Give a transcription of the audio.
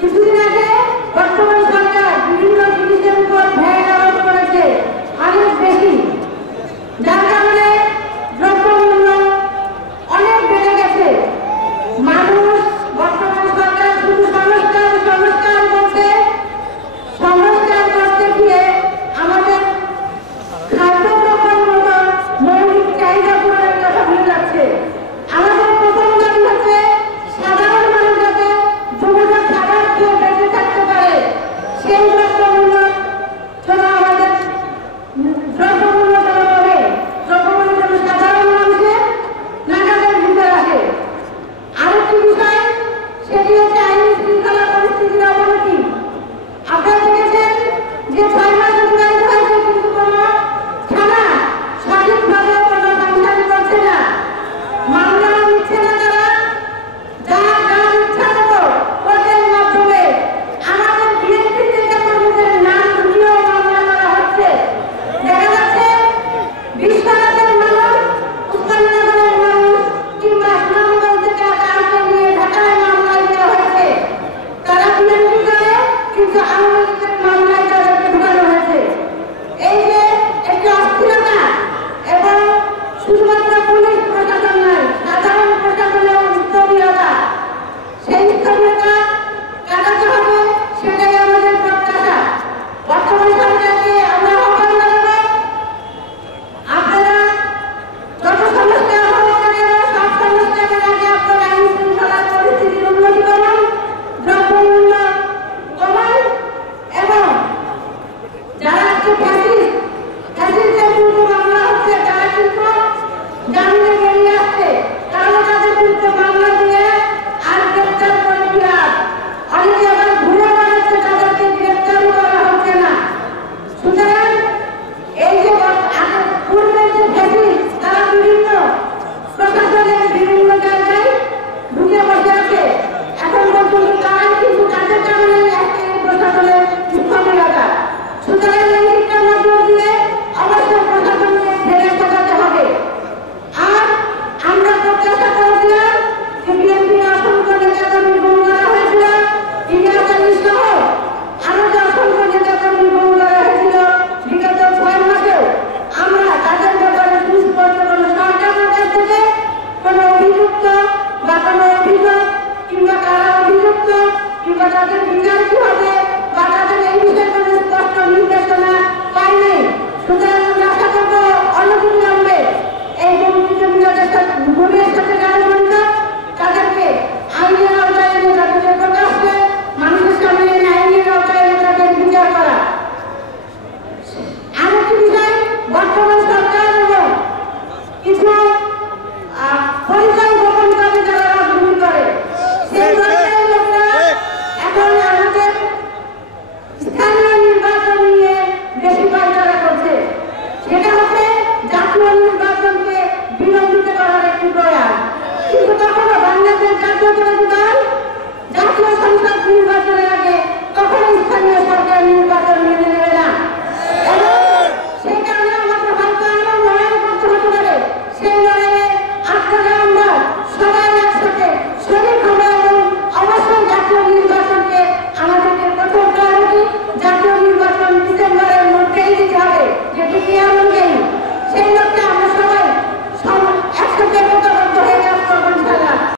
কিছুদিন আগে বর্তমান সরকার বিভিন্ন জিনিসের উপর ভ্যাট আরোপ করেছে অনেক বেশি, যার কারণে দ্রব্যমূল্য অনেক বেড়ে গেছে। মানুষ বর্তমান সরকার শুধু সংস্কার সংস্কার করছে, সংস্কার করতে গিয়ে আমাদের খাদ্যদ্রব্যের মতো মৌলিক চাহিদা পূরণের কথা ভুলে যাচ্ছে। আমাদের প্রথম দাবি হচ্ছে সাধারণ মানুষ যাতে যুবদের খাবার খেয়ে বেঁচে থাকতে পারে, সেই দ্রব্যমূল্য যেন আমাদের দ্রব্যমূল্য যেন কমে, দ্রব্যমূল্য যেন সাধারণ মানুষের নাগালের ভিতরে আসে। আরেকটি বিষয়, সেটি হচ্ছে আইন শৃঙ্খলা পরিস্থিতির অবনতি। আপনারা দেখেছেন যে 6 মাস অতিবাহিত হয়েছে, কিন্তু কোনো থানা সঠিকভাবে কোনো সংস্থান করছে না, মামলা নিচ্ছে না। তারা যা যার ইচ্ছা মতো কোর্টের মাধ্যমে আমাদের বিএনপি থেকে কর্মীদের নাম নিয়েও মামলা করা হচ্ছে। দেখা যাচ্ছে বিশ্বনাথের মানুষ, উসমানীনগরের মানুষ কিংবা সুনামগঞ্জ থেকে কাউকে নিয়ে ঢাকায় মামলায় দেওয়া হয়েছে। তারা বিএনপি করে, কিন্তু আওয়ামী লীগের মামলায় তাদেরকে ঢুকানো হয়েছে। এই যে একটি অস্থিরতা, এবং শুধুমাত্র পুলিশ প্রশাসন নয়, সাধারণ প্রশাসনেও স্থবিরতা, সেই স্থবিরতা কাটাতে হবে, সেটাই আমাদের প্রত্যাশা। বর্তমান সরকারকে আমরা আহ্বান জানাবো, আপনারা যত সমস্যা হবে না কেন, সব সমস্যার আগে আপনারা আইন শৃঙ্খলার পরিস্থিতির উন্নতি করুন, দ্রব্যমূল্য কমান, এবং যারা আজকে ফ্যাসিস্টের বিরুদ্ধে মামলা হচ্ছে, তারা কিন্তু জামিনে বেরিয়ে আসছে, তাহলে তাদের বিরুদ্ধে মামলা দিয়ে আর গ্রেপ্তার করে দিলাম। অনেকে আবার ঘুরে বেড়াচ্ছে, তাদেরকে গ্রেপ্তার করা হচ্ছে না। সুতরাং এই যে পূর্বের যে ফ্যাসিস্ট, তারা বিভিন্ন প্রশাসনের বিভিন্ন জায়গায় ঢুকে বসে আছে, এখন পর্যন্ত তারাই কিন্তু তাদের কারণে আজকে এই প্রশাসনের স্থবিরতা। সুতরাং এই শিক্ষার মধ্য দিয়ে অবশ্যই প্রশাসনকে ঢেলে সাজাতে হবে। আর আমরা প্রত্যাশা করেছিলাম যে বিএনপির অসংখ্য নেতাকর্মী গুম করা হয়েছিল, ইলিয়াস আলী সহ আরো যে অসংখ্য নেতাকর্মী গুম করা হয়েছিল বিগত 6 মাসেও, আমরা তাদের ব্যাপারে সুস্পষ্ট কোনো সরকারের কাছ থেকে কোনো অভিযুক্ত বা কোনো অভিযোগ কিংবা কারা অভিযুক্ত কিংবা তাদের বিচার কি হবে বা তাদের এই বিষয়ে কোনো স্পষ্ট নির্দেশনা পাই নাই। সুতরাং আমরা আশা করবো অনতিবিলম্বে এই গুমের সাথে যারা